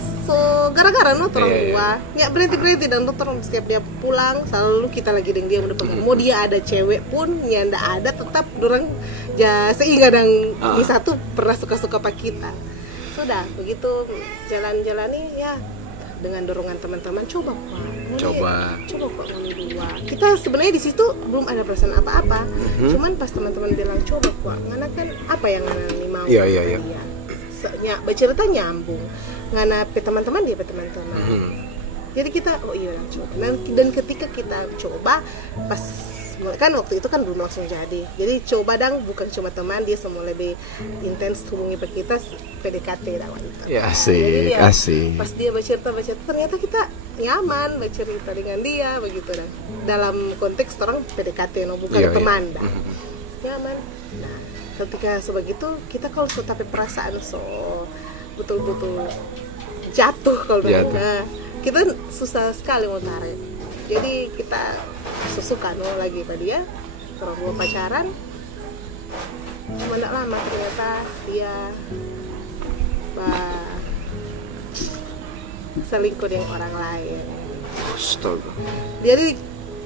gara-gara dua ya berhenti dan orang setiap dia pulang selalu kita lagi dengan dia udah pegang mau dia ada cewek pun ya ndak ada tetap orang sehingga ini satu pernah suka-suka pak kita sudah begitu jalan-jalani ya dengan dorongan teman-teman coba kok ngoni dua kita sebenarnya di situ belum ada perasaan apa-apa cuman pas teman-teman bilang coba kok ngana kan apa yang ngana nih mau iya. bercerita nyambung ngana pe teman-teman dia pe teman-teman jadi kita coba dan ketika kita coba pas kan waktu itu kan belum langsung jadi coba bukan cuma teman dia semua lebih intens hubungi pe kita PDKT wanita ya asik pas dia bercerita ternyata kita nyaman bercerita dengan dia begitu dalam konteks orang PDKT bukan teman nyaman. Nah ketika sebegitu kita kalau tapi perasaan betul-betul jatuh kalau kita susah sekali mau tarik jadi kita suka lagi pada dia orang pacaran cuma tidak lama ternyata dia selingkuh dengan orang lain. Astaga. Jadi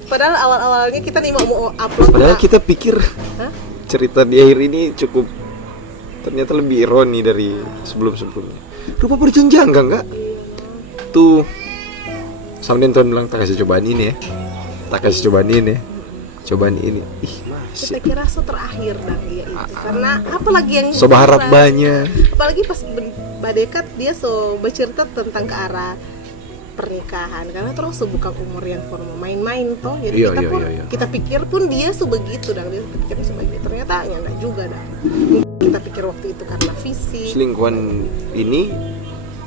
padahal awal-awalnya kita nih mau upload. Padahal Kak. kita pikir Hah? cerita di akhir ini cukup, ternyata lebih ironi dari sebelum-sebelumnya. Rupa berjenjang enggak? Tuh sama Tuhan bilang tak kasih cobaan ini ya. Tak kasih cobaan ini ya. Cobaan ini. Ih, masih. Kita kira so terakhir dah ya itu. Karena apalagi yang So berharap banyak. apalagi pas badekat dia so bercerita tentang ke arah pernikahan karena terus bukan umur yang formal main-main toh jadi Iya, kita iya, pun iya. kita pikir pun dia begitu dan dia pikir sebagai ternyata ya enggak juga dah. Kita pikir waktu itu karena fisik Selingkuhan ini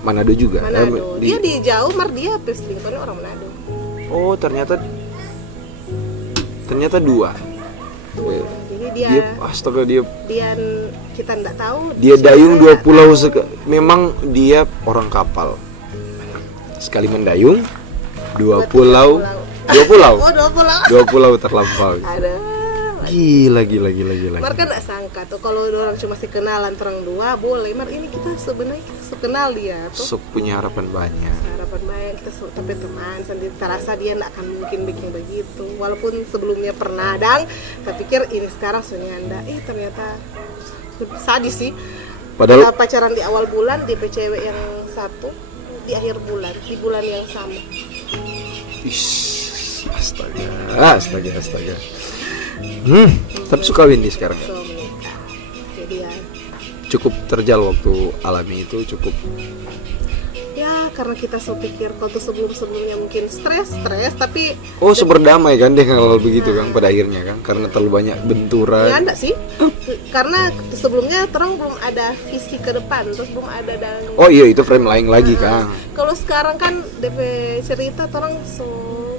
Manado juga. Manado. Dia di jauh mar dia selingkuhannya orang Manado. Oh, ternyata dua. Jadi dia Astaga, dia kita enggak tahu dayung dua siapa, pulau enggak tahu. memang dia orang kapal. Sekali mendayung dua pulau. Oh, dua pulau. Terlampau. Ada. Gila. Mar kan gak sangka tuh kalau orang cuma kenalan terang dua boleh. Mar ini kita sebenarnya kenal dia tuh. Punya harapan banyak. Harapan banyak kita tapi teman sendiri terasa dia gak akan mungkin bikin begitu. Walaupun sebelumnya pernah dan saya pikir ini sekarang sunyanda. Ternyata sadis sih. Padahal Kita pacaran di awal bulan di cewek yang satu di akhir bulan di bulan yang sama. Astaga. Tapi suka Windy sekarang. So menikah. Jadi ya Cukup terjal waktu alami itu cukup. ya karena kita so pikir kalau tuh sebelumnya mungkin stres tapi Oh, berdamai kan deh kalau begitu kan pada akhirnya kan karena terlalu banyak ya benturan. enggak sih karena sebelumnya terang belum ada visi ke depan terus belum ada dan Oh iya, itu frame lain lagi kan. kalau sekarang kan DP cerita terang so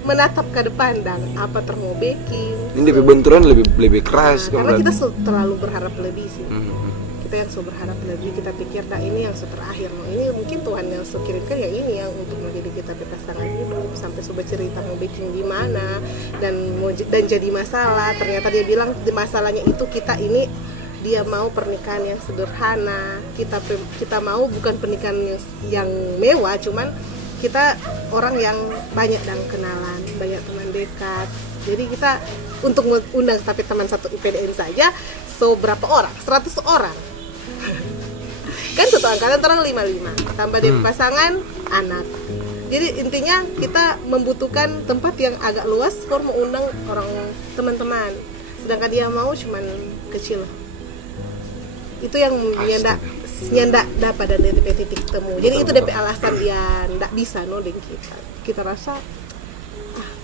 menatap ke depan dan apa terang mau baking Ini DP benturan lebih keras kan. karena kita so terlalu berharap lebih sih Hmm. kita yang so berharap lebih kita pikir nah ini yang so terakhir ini mungkin Tuhan yang so kirimkan yang ini yang untuk menjadi kita pasangan hidup sampai so bercerita mau baking di mana dan jadi masalah ternyata dia bilang masalahnya itu kita ini dia mau pernikahan yang sederhana kita mau bukan pernikahan yang mewah cuman kita orang yang banyak dan kenalan banyak teman dekat jadi kita untuk undang tapi teman satu IPDN saja so berapa orang 100 orang kan satu angkatan terang 55 tambah dia pasangan anak jadi intinya kita membutuhkan tempat yang agak luas for mengundang orang teman-teman sedangkan dia mau cuman kecil itu yang nyanda dapat dari DP titik temu jadi itu DP alasan dia ndak bisa no dengan kita rasa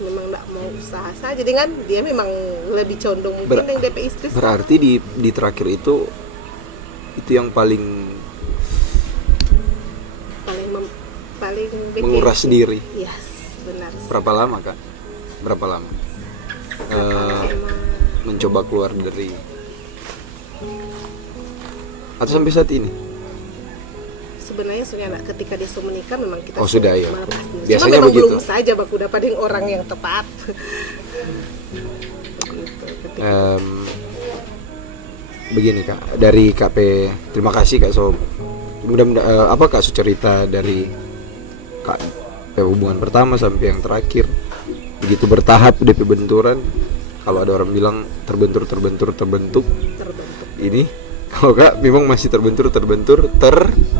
memang ndak mau usaha saja dengan dia memang lebih condong mungkin dengan DP istri Berarti di terakhir itu yang paling menguras diri. Yes, benar. Berapa lama Kak? Mencoba keluar dari atau sampai saat ini? Sebenarnya ketika dia sudah menikah memang kita sudah ya. melepas diri. Biasanya cuma memang begitu. belum saja baku dapat dengan orang yang tepat. Begini Kak, dari KP terima kasih Kak So. Mudah-mudahan apa Kak So cerita dari Kak hubungan pertama sampai yang terakhir begitu bertahap DP benturan. Kalau ada orang bilang terbentuk ini kalau Kak memang masih terbentur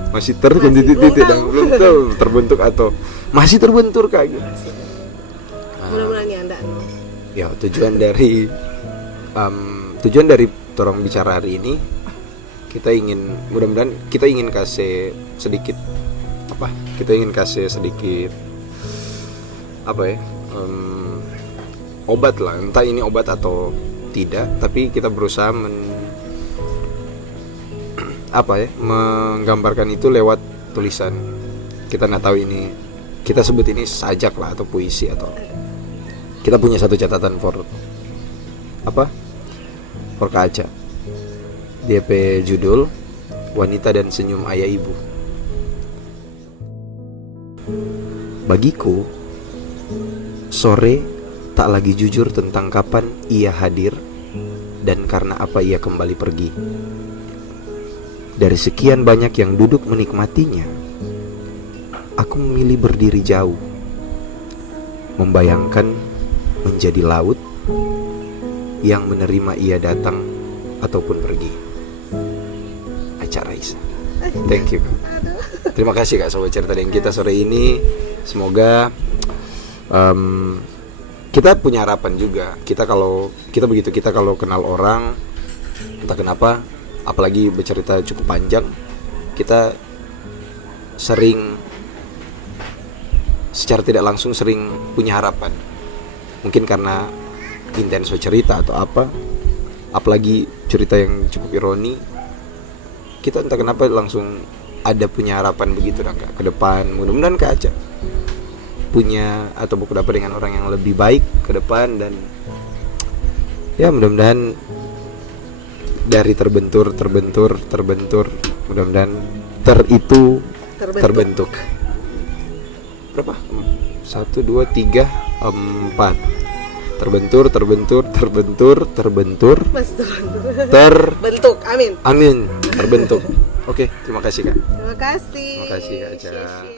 masih titik dan belum tahu terbentuk atau masih terbentur Kak gitu. Mudah-mudahan ya Anda. Ya tujuan dari orang bicara hari ini mudah-mudahan kita ingin kasih sedikit obat lah, entah ini obat atau tidak, tapi kita berusaha menggambarkan itu lewat tulisan. Kita nggak tahu ini kita sebut ini sajak lah atau puisi atau kita punya satu catatan for kaca. DP judul Wanita dan Senyum Ayah Ibu. Bagiku, sore tak lagi jujur tentang kapan ia hadir dan karena apa ia kembali pergi. Dari sekian banyak yang duduk menikmatinya, aku memilih berdiri jauh, membayangkan menjadi laut yang menerima ia datang ataupun pergi. Aca Raisa. Thank you, Kak. Terima kasih, Kak, sobat cerita dengan kita sore ini. Semoga kita punya harapan juga. Kita kalau kenal orang, entah kenapa, apalagi bercerita cukup panjang, kita sering secara tidak langsung punya harapan. Mungkin karena intens bercerita atau apa, apalagi cerita yang cukup ironi, kita entah kenapa langsung ada punya harapan begitu Kak, ke depan. Mudah-mudahan Kak Aca punya atau berdapat dengan orang yang lebih baik ke depan, dan ya mudah-mudahan dari terbentur mudah-mudahan terbentuk. Berapa? 1, 2, 3, 4. Terbentur. Bentuk, amin. Amin, terbentuk. Oke, terima kasih Kak. Terima kasih. Terima kasih Kak Aca.